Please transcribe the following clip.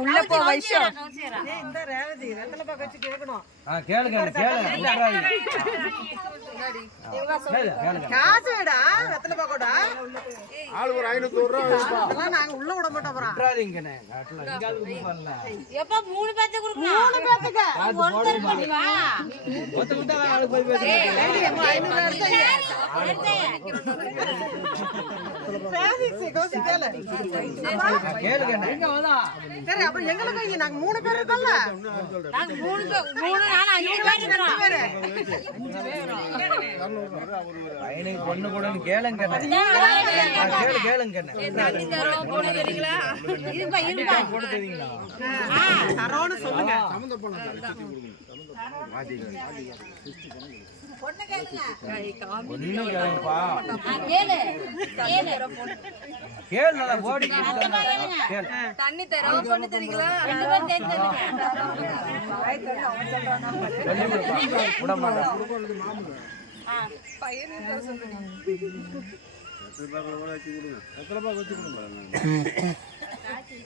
உள்ள போ வைஷம் இந்த ரேவதி ரத்தன பாக்க வச்சு கேக்கணும். கேளுங்க காசுடா ரத்தன பாக்கடா. ஆளு ஒரு 500 ரூபாய். அதெல்லாம் நாங்க உள்ள விட மாட்டோம் போறோம். விட்றாதீங்கனே. காட்டுல இங்கால பண்ணல. எப்ப 3 பேத்துக்கு கொடுக்கணும். 3 பேத்துக்கு. ஒருத்தர் பண்ணி வா. ஒருத்தர் தான் ஆளு போய் பேசுங்க. ஏடி 500 எடுத்தீங்க. பேசி கோசி கேளு. கேளுங்க எங்க வந்தா? சரி அப்புறம் எங்களுக்கு நாங்க 3 பேர் இருக்கோம்ல. நாங்க 3 நானா 5 பேர் இருக்கோம். பையனுக்கு பொண்ணு கூடன்னு கேளுங்க. கேளுங்க. தண்ணி தரோம் போன தெரியுங்களா? இருப்பா. போட்டு தெரியுங்களா? தரோன்னு சொல்லுங்க. பொண்ணு கேளுங்க. பொண்ணு கேளுங்கப்பா. கேளு. கேளு நல்லா ஓடி கேளு. தண்ணி தரோம் பொண்ணு தெரியுங்களா? 2 பேர் தெரியுங்க. சொல்லி கொடுப்பா. விட மாட்டேன். பையனே தர சொல்லுங்க. எத்தனை ரூபாய் வச்சு கொடுங்க.